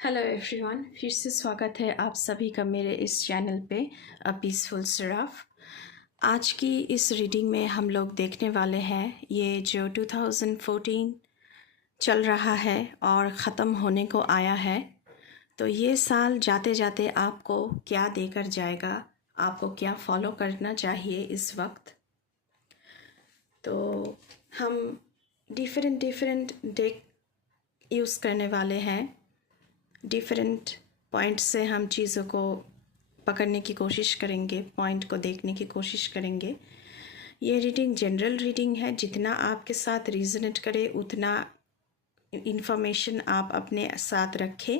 Hello everyone, फिर से स्वागत है आप सभी का मेरे इस चैनल पे अ पीसफुल सिराफ। आज की इस रीडिंग में हम लोग देखने वाले हैं ये जो 2014 चल रहा है और ख़त्म होने को आया है। तो ये साल जाते जाते आपको क्या देकर जाएगा, आपको क्या फॉलो करना चाहिए इस वक्त। तो हम डिफरेंट डेक यूज़ करने वाले हैं। डिफरेंट पॉइंट से हम चीज़ों को पकड़ने की कोशिश करेंगे, पॉइंट को देखने की कोशिश करेंगे। ये रीडिंग जनरल रीडिंग है, जितना आपके साथ रिजनेट करे उतना इन्फॉर्मेशन आप अपने साथ रखें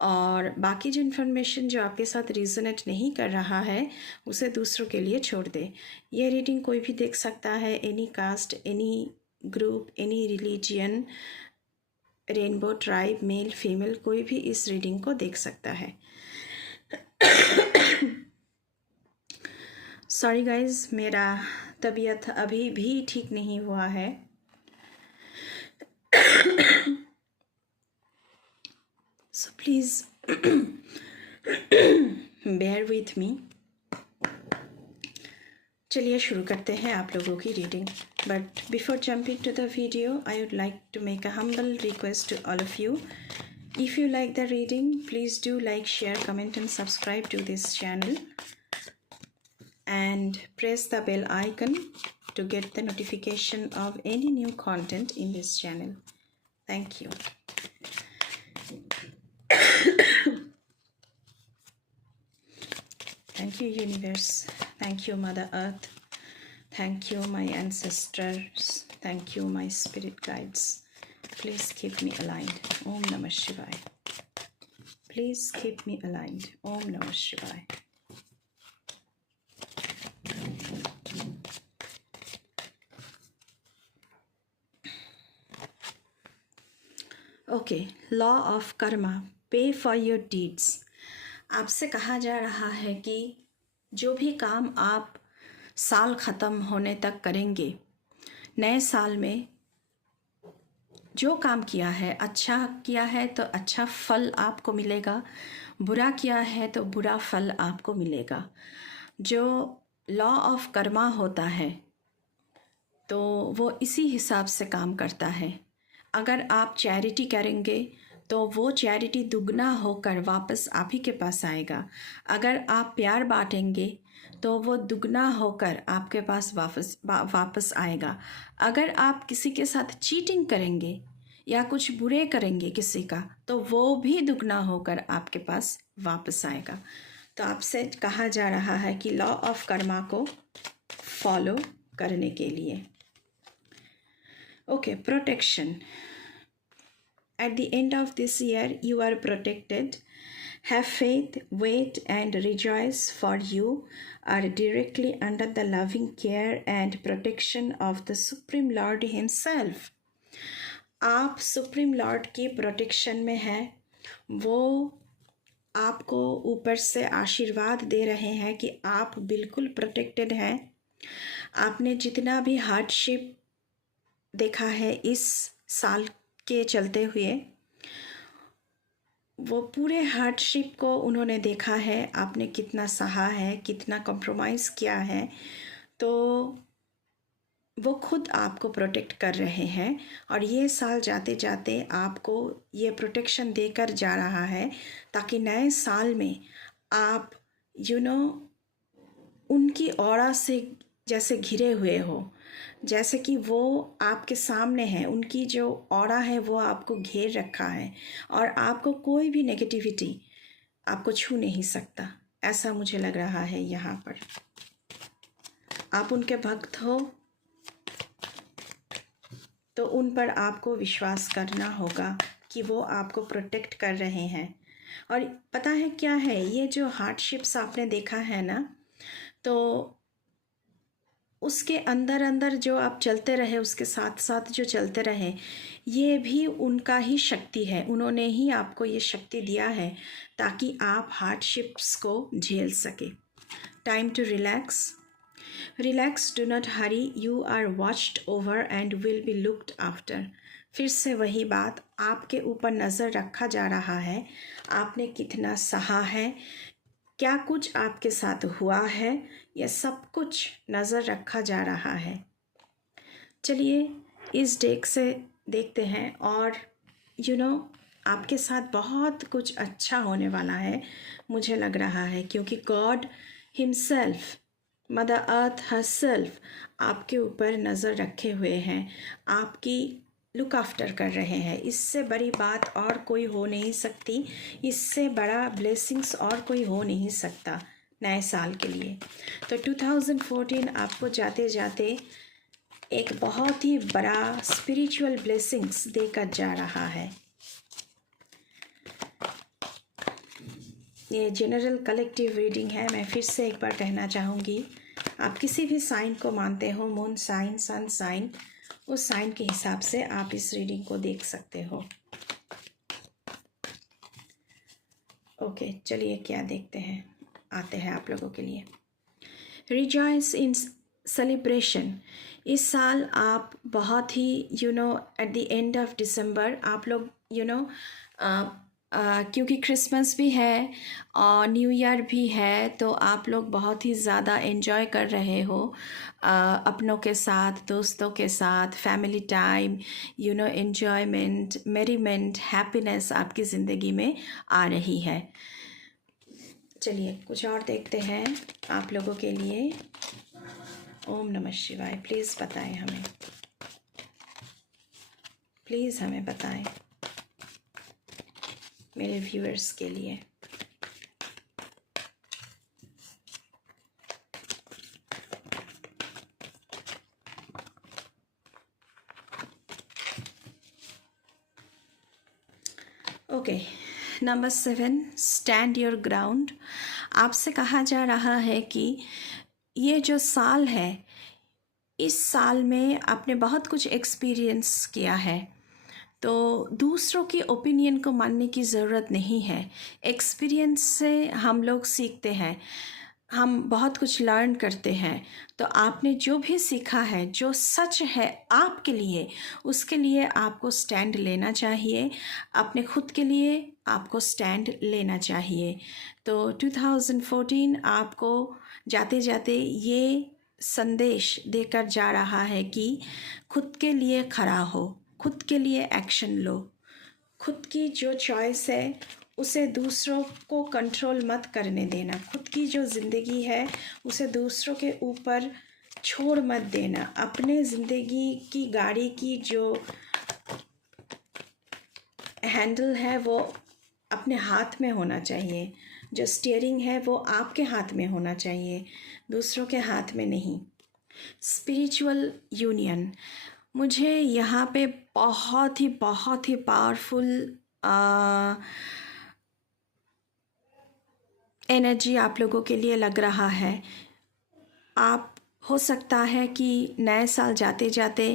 और बाकी जो इन्फॉर्मेशन जो आपके साथ रिजनेट नहीं कर रहा है उसे दूसरों के लिए छोड़ दें। ये रीडिंग कोई भी देख सकता है, any caste, any group, any religion, rainbow tribe, male female, कोई भी इस रीडिंग को देख सकता है। सॉरी गाइज, मेरा तबीयत अभी भी ठीक नहीं हुआ है। So please bear with me. चलिए शुरू करते हैं आप लोगों की reading. But before jumping to the video, I would like to make a humble request to all of you. If you like the reading, please do like, share, comment and subscribe to this channel and press the bell icon to get the notification of any new content in this channel. Thank you. Thank you, universe. Thank you, Mother Earth. Thank you, my ancestors. Thank you, my spirit guides. Please keep me aligned. Om Namah Shivaya. Please keep me aligned. Om Namah Shivaya. Okay, law of Karma, पे for your deeds. आपसे कहा जा रहा है कि जो भी काम आप साल ख़त्म होने तक करेंगे, नए साल में जो काम किया है, अच्छा किया है तो अच्छा फल आपको मिलेगा, बुरा किया है तो बुरा फल आपको मिलेगा। जो लॉ ऑफ कर्मा होता है तो वो इसी हिसाब से काम करता है। अगर आप चैरिटी करेंगे तो वो चैरिटी दुगना होकर वापस आप ही के पास आएगा। अगर आप प्यार बांटेंगे तो वो दुगना होकर आपके पास वापस आएगा। अगर आप किसी के साथ चीटिंग करेंगे या कुछ बुरे करेंगे किसी का, तो वो भी दुगना होकर आपके पास वापस आएगा। तो आपसे कहा जा रहा है कि लॉ ऑफ कर्मा को फॉलो करने के लिए। Okay, protection. At the end of this year, you are protected. Have faith, wait, and rejoice, for you are directly under the loving care and protection of the Supreme Lord Himself. आप supreme Lord की protection में हैं। वो आपको ऊपर से आशीर्वाद दे रहे हैं कि आप बिल्कुल प्रोटेक्टेड हैं। आपने जितना भी हार्डशिप देखा है इस साल के चलते हुए, वो पूरे हार्डशिप को उन्होंने देखा है। आपने कितना सहा है, कितना कॉम्प्रोमाइज़ किया है, तो वो खुद आपको प्रोटेक्ट कर रहे हैं। और ये साल जाते जाते आपको ये प्रोटेक्शन देकर जा रहा है ताकि नए साल में आप उनकी ऑरा से जैसे घिरे हुए हो, जैसे कि वो आपके सामने है, उनकी जो ऑरा है वो आपको घेर रखा है और आपको कोई भी नेगेटिविटी आपको छू नहीं सकता। ऐसा मुझे लग रहा है यहाँ पर। आप उनके भक्त हो तो उन पर आपको विश्वास करना होगा कि वो आपको प्रोटेक्ट कर रहे हैं। और पता है क्या है, ये जो हार्डशिप्स आपने देखा है ना, तो उसके अंदर अंदर जो आप चलते रहे, उसके साथ साथ जो चलते रहे, ये भी उनका ही शक्ति है। उन्होंने ही आपको ये शक्ति दिया है ताकि आप हार्डशिप्स को झेल सके। Time to relax. Relax, do not hurry. You are watched over and will be looked after. फिर से वही बात, आपके ऊपर नज़र रखा जा रहा है। आपने कितना सहा है, क्या कुछ आपके साथ हुआ है, यह सब कुछ नज़र रखा जा रहा है। चलिए इस डेक से देखते हैं, और आपके साथ बहुत कुछ अच्छा होने वाला है मुझे लग रहा है, क्योंकि God himself, mother earth herself आपके ऊपर नज़र रखे हुए हैं, आपकी लुक आफ्टर कर रहे हैं। इससे बड़ी बात और कोई हो नहीं सकती, इससे बड़ा ब्लेसिंग्स और कोई हो नहीं सकता नए साल के लिए। तो 2014 आपको जाते जाते एक बहुत ही बड़ा स्पिरिचुअल ब्लेसिंग्स देकर जा रहा है। ये जनरल कलेक्टिव रीडिंग है। मैं फिर से एक बार कहना चाहूँगी, आप किसी भी साइन को मानते हो, मून साइन, सन साइन, उस साइन के हिसाब से आप इस रीडिंग को देख सकते हो। ओके, चलिए क्या देखते हैं, आते हैं आप लोगों के लिए। Rejoice in celebration. इस साल आप बहुत ही at the end of December आप लोग क्योंकि क्रिसमस भी है और न्यू ईयर भी है, तो आप लोग बहुत ही ज़्यादा एंजॉय कर रहे हो अपनों के साथ, दोस्तों के साथ, फैमिली टाइम, एंजॉयमेंट, मेरीमेंट, हैप्पीनेस आपकी ज़िंदगी में आ रही है। चलिए कुछ और देखते हैं आप लोगों के लिए। ओम नमः शिवाय। प्लीज़ बताएं हमें, प्लीज़ हमें बताएं मेरे व्यूअर्स के लिए। Okay, number 7, stand your ground. आपसे कहा जा रहा है कि ये जो साल है, इस साल में आपने बहुत कुछ एक्सपीरियंस किया है, तो दूसरों की ओपिनियन को मानने की ज़रूरत नहीं है। एक्सपीरियंस से हम लोग सीखते हैं, हम बहुत कुछ लर्न करते हैं। तो आपने जो भी सीखा है, जो सच है आपके लिए, उसके लिए आपको स्टैंड लेना चाहिए। अपने खुद के लिए आपको स्टैंड लेना चाहिए। तो 2014 आपको जाते जाते ये संदेश देकर जा रहा है कि खुद के लिए खड़ा हो, खुद के लिए एक्शन लो, खुद की जो चॉइस है उसे दूसरों को कंट्रोल मत करने देना, खुद की जो ज़िंदगी है उसे दूसरों के ऊपर छोड़ मत देना। अपने ज़िंदगी की गाड़ी की जो हैंडल है वो अपने हाथ में होना चाहिए, जो स्टीयरिंग है वो आपके हाथ में होना चाहिए, दूसरों के हाथ में नहीं। स्पिरिचुअल यूनियन, मुझे यहाँ पे बहुत ही पावरफुल एनर्जी आप लोगों के लिए लग रहा है। आप हो सकता है कि नए साल जाते जाते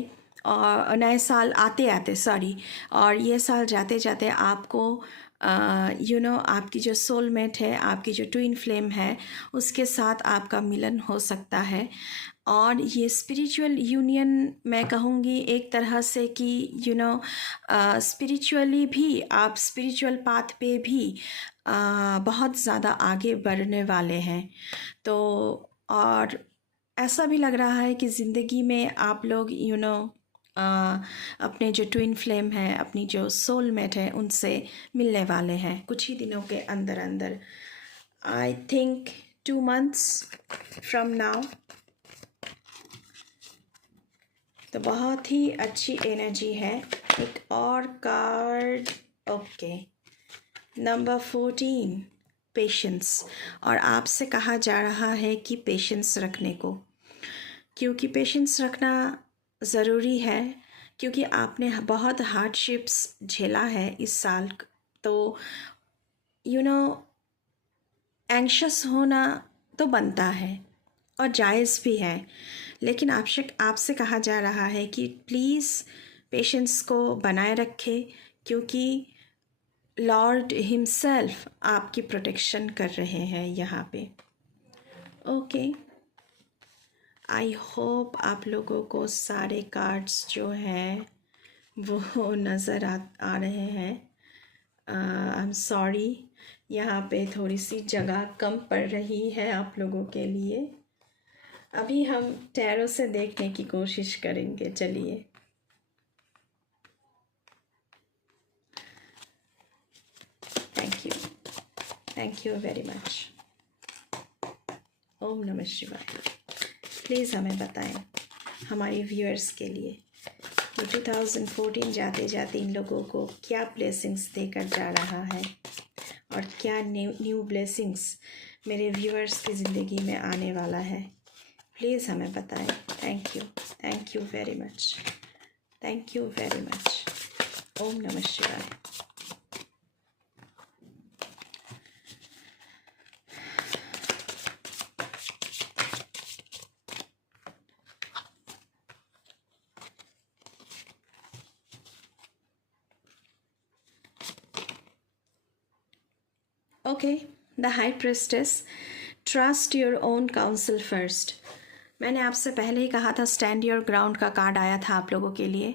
और नए साल आते आते और ये साल जाते जाते आपको आपकी जो सोलमेट है, आपकी जो ट्विन फ्लेम है, उसके साथ आपका मिलन हो सकता है। और ये स्पिरिचुअल यूनियन मैं कहूँगी एक तरह से कि स्पिरिचुअली भी आप स्पिरिचुअल पाथ पे भी बहुत ज़्यादा आगे बढ़ने वाले हैं। तो और ऐसा भी लग रहा है कि ज़िंदगी में आप लोग अपने जो ट्विन फ्लेम है, अपनी जो सोलमेट है, उनसे मिलने वाले हैं कुछ ही दिनों के अंदर अंदर। I think 2 months from now. तो बहुत ही अच्छी एनर्जी है। एक और कार्ड, ओके, नंबर 14, पेशेंस। और आपसे कहा जा रहा है कि पेशेंस रखने को, क्योंकि पेशेंस रखना ज़रूरी है, क्योंकि आपने बहुत हार्डशिप्स झेला है इस साल। तो एंग्शियस होना तो बनता है और जायज़ भी है, लेकिन आपसे कहा जा रहा है कि प्लीज़ पेशेंस को बनाए रखें, क्योंकि लॉर्ड हिमसेल्फ आपकी प्रोटेक्शन कर रहे हैं यहाँ पे। ओके, आई होप आप लोगों को सारे कार्ड्स जो हैं वो नज़र आ रहे हैं। आई एम सॉरी, यहाँ पे थोड़ी सी जगह कम पड़ रही है आप लोगों के लिए। अभी हम टैरो से देखने की कोशिश करेंगे। चलिए, thank you very much. Om नमः शिवाय। प्लीज़ हमें बताएं, हमारे व्यूअर्स के लिए, कि 2014 जाते जाते इन लोगों को क्या ब्लेसिंग्स देकर जा रहा है और क्या न्यू ब्लेसिंग्स मेरे व्यूअर्स की ज़िंदगी में आने वाला है। प्लीज़ हमें बताएं। Thank you very much, thank you very much. Om नमः शिवाय। Okay, the high priestess, trust your own counsel first. मैंने आपसे पहले ही कहा था स्टैंड योर ग्राउंड का कार्ड आया था आप लोगों के लिए।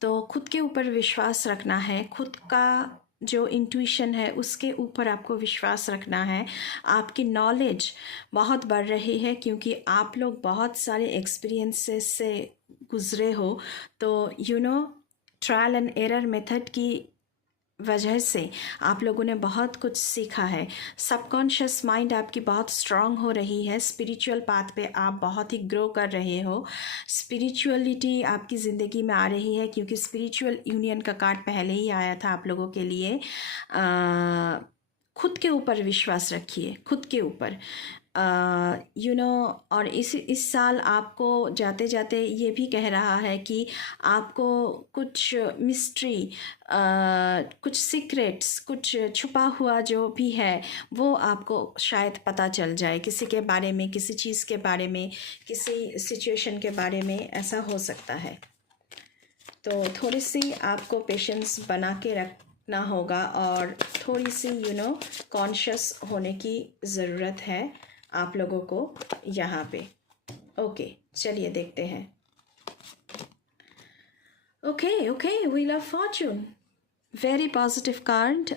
तो खुद के ऊपर विश्वास रखना है, खुद का जो इंट्यूशन है उसके ऊपर आपको विश्वास रखना है। आपकी नॉलेज बहुत बढ़ रही है क्योंकि आप लोग बहुत सारे एक्सपीरियंसेस से गुज़रे हो। तो ट्रायल एंड एरर मेथड की वजह से आप लोगों ने बहुत कुछ सीखा है। सबकॉन्शियस माइंड आपकी बहुत स्ट्रांग हो रही है। स्पिरिचुअल पाथ पे आप बहुत ही ग्रो कर रहे हो। स्पिरिचुअलिटी आपकी ज़िंदगी में आ रही है क्योंकि स्पिरिचुअल यूनियन का कार्ड पहले ही आया था आप लोगों के लिए। खुद के ऊपर विश्वास रखिए, खुद के ऊपर। और इस साल आपको जाते जाते ये भी कह रहा है कि आपको कुछ मिस्ट्री, कुछ सीक्रेट्स, कुछ छुपा हुआ जो भी है वो आपको शायद पता चल जाए, किसी के बारे में, किसी चीज़ के बारे में, किसी सिचुएशन के बारे में, ऐसा हो सकता है। तो थोड़ी सी आपको पेशेंस बना के रखना होगा और थोड़ी सी कॉन्शियस होने की ज़रूरत है आप लोगों को यहाँ पे। ओके, चलिए देखते हैं। Okay, wheel of Fortune, very positive card.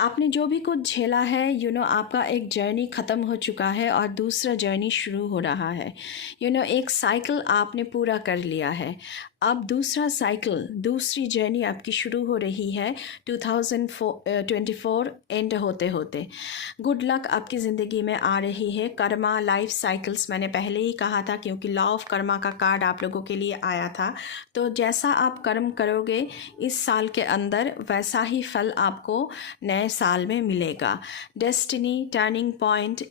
आपने जो भी कुछ झेला है आपका एक जर्नी ख़त्म हो चुका है और दूसरा जर्नी शुरू हो रहा है। एक साइकिल आपने पूरा कर लिया है, अब दूसरा साइकिल, दूसरी जर्नी आपकी शुरू हो रही है 2024 एंड होते होते। गुड लक आपकी ज़िंदगी में आ रही है। कर्मा लाइफ साइकिल्स मैंने पहले ही कहा था क्योंकि लॉ ऑफ कर्मा का कार्ड आप लोगों के लिए आया था। तो जैसा आप कर्म करोगे इस साल के अंदर, वैसा ही फल आपको नए साल में मिलेगा। डेस्टिनी, टर्निंग पॉइंट,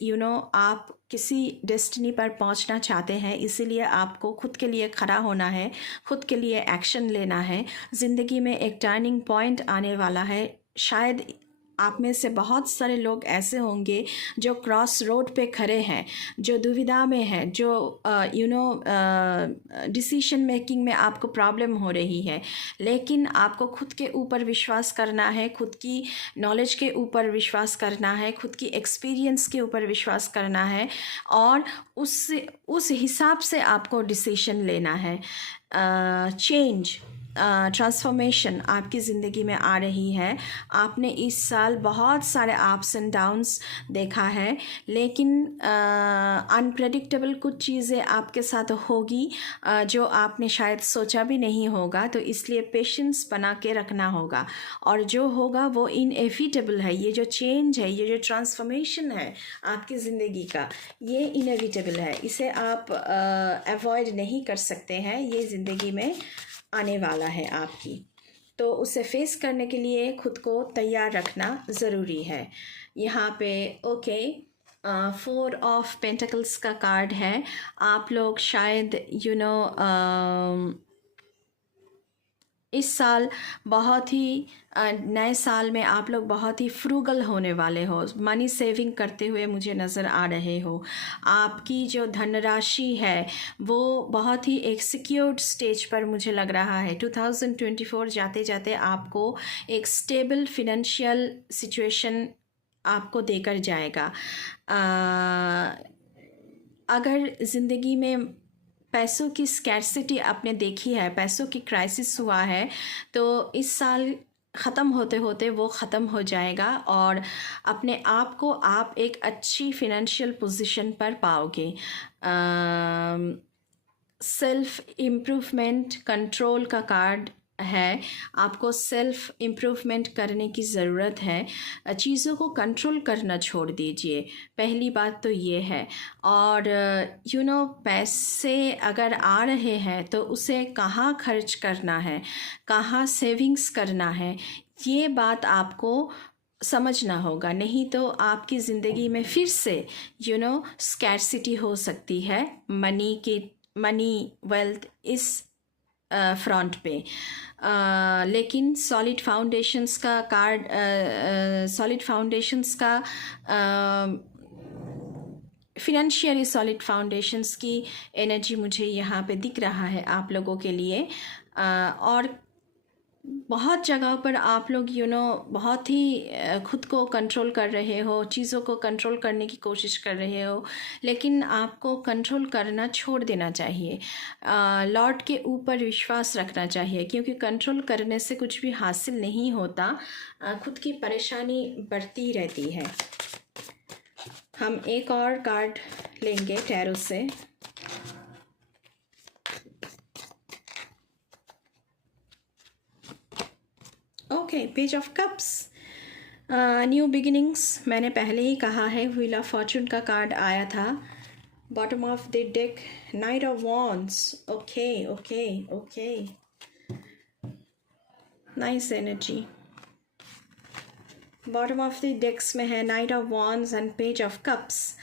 आप किसी डेस्टिनी पर पहुंचना चाहते हैं, इसीलिए आपको खुद के लिए खड़ा होना है, खुद के लिए एक्शन लेना है। ज़िंदगी में एक टर्निंग पॉइंट आने वाला है। शायद आप में से बहुत सारे लोग ऐसे होंगे जो क्रॉस रोड पे खड़े हैं, जो दुविधा में हैं, जो डिसीशन मेकिंग में आपको प्रॉब्लम हो रही है। लेकिन आपको खुद के ऊपर विश्वास करना है, खुद की नॉलेज के ऊपर विश्वास करना है, खुद की एक्सपीरियंस के ऊपर विश्वास करना है और उस हिसाब से आपको डिसीशन लेना है। चेंज, ट्रांसफॉर्मेशन आपकी ज़िंदगी में आ रही है। आपने इस साल बहुत सारे अप्स एंड डाउन्स देखा है, लेकिन अनप्रेडिक्टेबल कुछ चीज़ें आपके साथ होगी जो आपने शायद सोचा भी नहीं होगा। तो इसलिए पेशेंस बना के रखना होगा और जो होगा वो इनएविटेबल है। ये जो चेंज है, ये जो ट्रांसफॉर्मेशन है आपकी ज़िंदगी का, ये इनएविटेबल है, इसे आप अवॉइड नहीं कर सकते हैं। ये ज़िंदगी में आने वाला है आपकी, तो उसे फेस करने के लिए खुद को तैयार रखना ज़रूरी है। यहाँ पे ओके, 4 ऑफ पेंटिकल्स का कार्ड है। आप लोग शायद इस साल बहुत ही नए साल में आप लोग बहुत ही फ्रूगल होने वाले हो, मनी सेविंग करते हुए मुझे नज़र आ रहे हो। आपकी जो धनराशि है वो बहुत ही एक सिक्योर्ड स्टेज पर मुझे लग रहा है। 2024 जाते जाते आपको एक स्टेबल फिनेंशियल सिचुएशन आपको देकर जाएगा। अगर ज़िंदगी में पैसों की स्कैर्सिटी आपने देखी है, पैसों की क्राइसिस हुआ है, तो इस साल ख़त्म होते होते वो ख़त्म हो जाएगा और अपने आप को आप एक अच्छी फिनेंशियल पोजीशन पर पाओगे। सेल्फ इम्प्रूवमेंट कंट्रोल का कार्ड है। आपको सेल्फ इम्प्रूवमेंट करने की ज़रूरत है। चीज़ों को कंट्रोल करना छोड़ दीजिए, पहली बात तो ये है। और पैसे अगर आ रहे हैं तो उसे कहाँ खर्च करना है, कहाँ सेविंग्स करना है, ये बात आपको समझना होगा। नहीं तो आपकी ज़िंदगी में फिर से स्कैर्सिटी हो सकती है मनी वेल्थ इस फ्रंट पे। लेकिन सॉलिड फाउंडेशंस का कार्ड, सॉलिड फाउंडेशंस का फिनेंशियली सॉलिड फाउंडेशंस की एनर्जी मुझे यहाँ पे दिख रहा है आप लोगों के लिए। और बहुत जगह पर आप लोग बहुत ही खुद को कंट्रोल कर रहे हो, चीज़ों को कंट्रोल करने की कोशिश कर रहे हो, लेकिन आपको कंट्रोल करना छोड़ देना चाहिए। लॉर्ड के ऊपर विश्वास रखना चाहिए, क्योंकि कंट्रोल करने से कुछ भी हासिल नहीं होता, खुद की परेशानी बढ़ती रहती है। हम एक और कार्ड लेंगे टैरो से। Okay, page of cups, new beginnings. मैंने पहले ही कहा है, व्हील ऑफ फॉर्चून का कार्ड आया था। Bottom of the deck, knight of wands. Okay okay okay, nice energy. Bottom of the decks में है knight of wands and page of cups.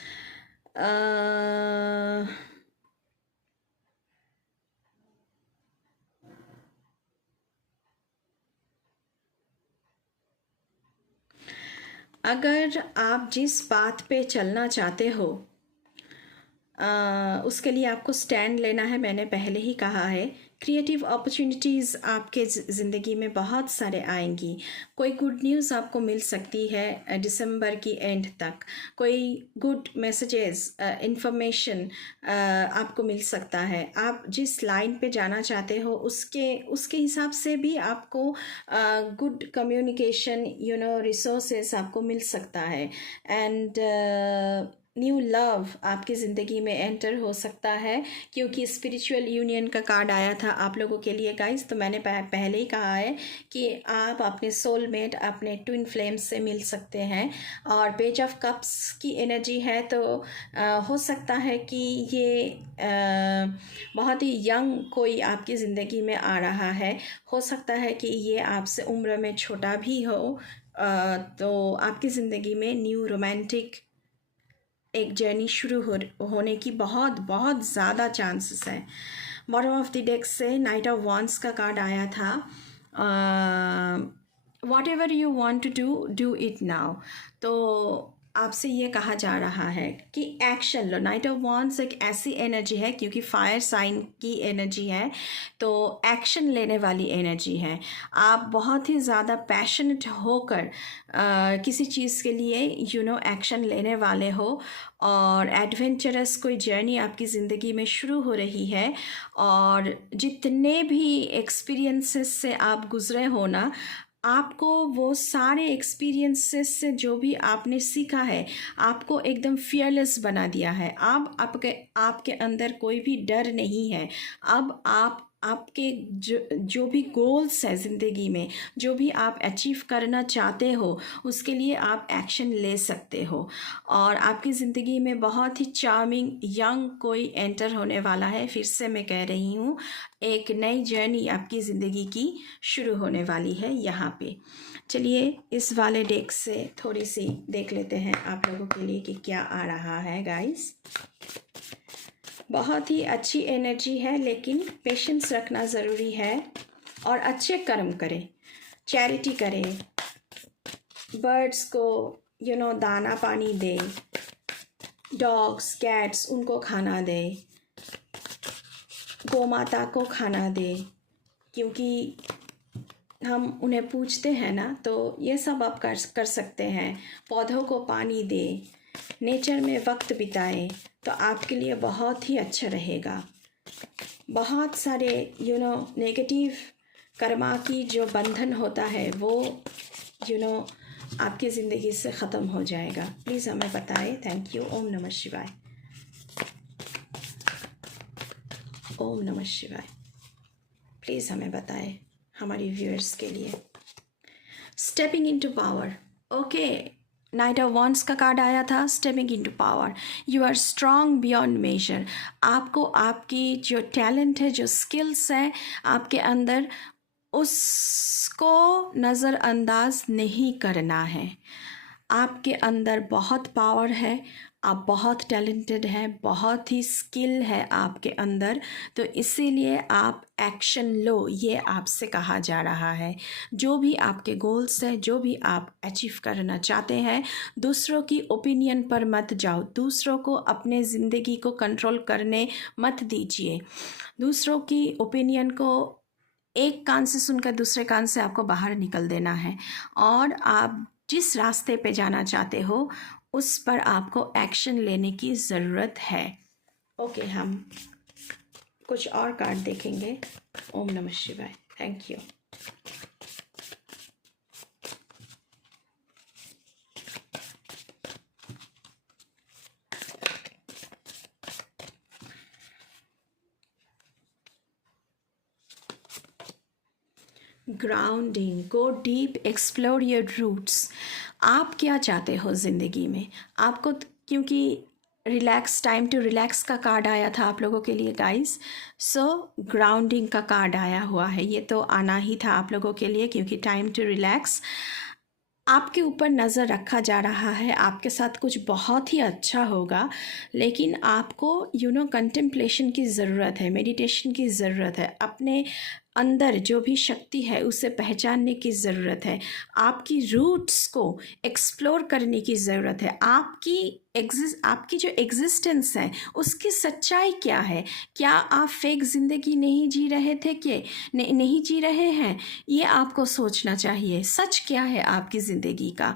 अगर आप जिस बात पे चलना चाहते हो उसके लिए आपको स्टैंड लेना है। मैंने पहले ही कहा है, क्रिएटिव अपॉर्चुनिटीज़ आपके ज़िंदगी में बहुत सारे आएंगी। कोई गुड न्यूज़ आपको मिल सकती है दिसंबर की एंड तक। कोई गुड मैसेजेस, इंफॉर्मेशन आपको मिल सकता है। आप जिस लाइन पे जाना चाहते हो उसके हिसाब से भी आपको गुड कम्युनिकेशन रिसोर्सेस आपको मिल सकता है। एंड न्यू लव आपकी ज़िंदगी में एंटर हो सकता है, क्योंकि स्पिरिचुअल यूनियन का कार्ड आया था आप लोगों के लिए गाइस। तो मैंने पहले ही कहा है कि आप अपने सोलमेट, अपने ट्विन फ्लेम्स से मिल सकते हैं। और पेज ऑफ कप्स की एनर्जी है, तो हो सकता है कि ये बहुत ही यंग कोई आपकी ज़िंदगी में आ रहा है। हो सकता है कि ये आपसे उम्र में छोटा भी हो। तो आपकी ज़िंदगी में न्यू रोमांटिक एक जर्नी शुरू होने की बहुत बहुत ज़्यादा चांसेस है। बॉटम ऑफ द डेक से नाइट ऑफ वॉन्ड्स का कार्ड आया था। Whatever you want to do it now. तो आपसे ये कहा जा रहा है कि एक्शन लो। नाइट ऑफ वॉन्ड्स एक ऐसी एनर्जी है, क्योंकि फायर साइन की एनर्जी है, तो एक्शन लेने वाली एनर्जी है। आप बहुत ही ज़्यादा पैशनेट होकर किसी चीज़ के लिए एक्शन लेने वाले हो, और एडवेंचरस कोई जर्नी आपकी ज़िंदगी में शुरू हो रही है। और जितने भी एक्सपीरियंसेस से आप गुज़रे हो ना, आपको वो सारे एक्सपीरियंसेस से जो भी आपने सीखा है, आपको एकदम फियरलेस बना दिया है। अब आपके अंदर कोई भी डर नहीं है। अब आपके जो भी गोल्स है ज़िंदगी में, जो भी आप अचीव करना चाहते हो, उसके लिए आप एक्शन ले सकते हो। और आपकी ज़िंदगी में बहुत ही चार्मिंग यंग कोई एंटर होने वाला है। फिर से मैं कह रही हूँ, एक नई जर्नी आपकी ज़िंदगी की शुरू होने वाली है यहाँ पे। चलिए इस वाले डेक से थोड़ी सी देख लेते हैं आप लोगों के लिए कि क्या आ रहा है गाइस। बहुत ही अच्छी एनर्जी है, लेकिन पेशेंस रखना ज़रूरी है। और अच्छे कर्म करें, चैरिटी करें, बर्ड्स को दाना पानी दे, डॉग्स कैट्स उनको खाना दे, गौ माता को खाना दे, क्योंकि हम उन्हें पूजते हैं ना। तो ये सब आप कर सकते हैं। पौधों को पानी दे, नेचर में वक्त बिताएं, तो आपके लिए बहुत ही अच्छा रहेगा। बहुत सारे नेगेटिव कर्मा की जो बंधन होता है वो आपकी ज़िंदगी से ख़त्म हो जाएगा। प्लीज़ हमें बताएं। Thank you. ओम नमः शिवाय। ओम नमः शिवाय। प्लीज़ हमें बताएं हमारी व्यूअर्स के लिए। Stepping into power. Okay, knight of wands का कार्ड आया था। Stepping into power, you are strong beyond measure. आपको आपकी जो टैलेंट है, जो स्किल्स है आपके अंदर, उसको नज़रअंदाज नहीं करना है। आपके अंदर बहुत पावर है, आप बहुत टैलेंटेड हैं, बहुत ही स्किल है आपके अंदर, तो इसीलिए आप एक्शन लो, ये आपसे कहा जा रहा है। जो भी आपके गोल्स हैं, जो भी आप अचीव करना चाहते हैं, दूसरों की ओपिनियन पर मत जाओ, दूसरों को अपने ज़िंदगी को कंट्रोल करने मत दीजिए। दूसरों की ओपिनियन को एक कान से सुनकर दूसरे कान से आपको बाहर निकल देना है, और आप जिस रास्ते पे जाना चाहते हो उस पर आपको एक्शन लेने की ज़रूरत है। ओके, हम कुछ और कार्ड देखेंगे। ओम नमः शिवाय। Thank you. Grounding, go deep, explore your roots. आप क्या चाहते हो ज़िंदगी में? आपको क्योंकि रिलैक्स, टाइम टू रिलैक्स का कार्ड आया था आप लोगों के लिए गाइस, सो ग्राउंडिंग का कार्ड आया हुआ है। ये तो आना ही था आप लोगों के लिए, क्योंकि टाइम टू रिलैक्स, आपके ऊपर नज़र रखा जा रहा है, आपके साथ कुछ बहुत ही अच्छा होगा, लेकिन आपको कंटेम्पलेशन की ज़रूरत है, मेडिटेशन की ज़रूरत है, अपने अंदर जो भी शक्ति है उसे पहचानने की ज़रूरत है, आपकी रूट्स को एक्सप्लोर करने की ज़रूरत है, आपकी जो एग्जिस्टेंस है उसकी सच्चाई क्या है। क्या आप फेक ज़िंदगी नहीं जी रहे थे कि नहीं जी रहे हैं, ये आपको सोचना चाहिए। सच क्या है आपकी ज़िंदगी का?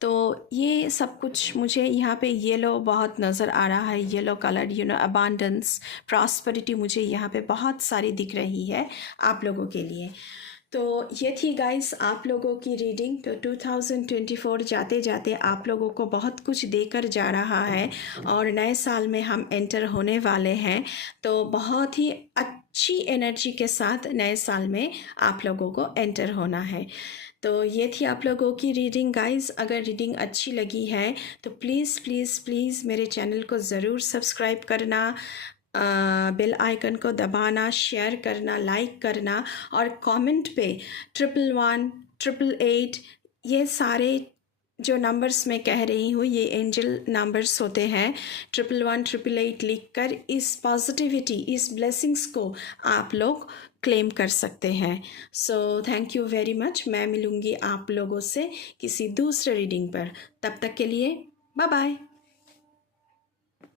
तो ये सब कुछ मुझे यहाँ पे येलो बहुत नज़र आ रहा है, येलो कलर, अबांडेंस, प्रॉस्पेरिटी मुझे यहाँ पे बहुत सारी दिख रही है आप लोगों के लिए। तो ये थी गाइस आप लोगों की रीडिंग। तो 2024 जाते जाते आप लोगों को बहुत कुछ देकर जा रहा है, और नए साल में हम एंटर होने वाले हैं, तो बहुत ही अच्छी एनर्जी के साथ नए साल में आप लोगों को एंटर होना है। तो ये थी आप लोगों की रीडिंग गाइस। अगर रीडिंग अच्छी लगी है तो प्लीज़ प्लीज़ प्लीज़ मेरे चैनल को ज़रूर सब्सक्राइब करना, बेल आइकन को दबाना, शेयर करना, लाइक करना, और कमेंट पे 111 888 ये सारे जो नंबर्स मैं कह रही हूँ ये एंजल नंबर्स होते हैं। 111 888 लिखकर इस पॉजिटिविटी, इस ब्लेसिंग्स को आप लोग क्लेम कर सकते हैं। So thank you very much. मैं मिलूँगी आप लोगों से किसी दूसरे रीडिंग पर। तब तक के लिए बाय बाय।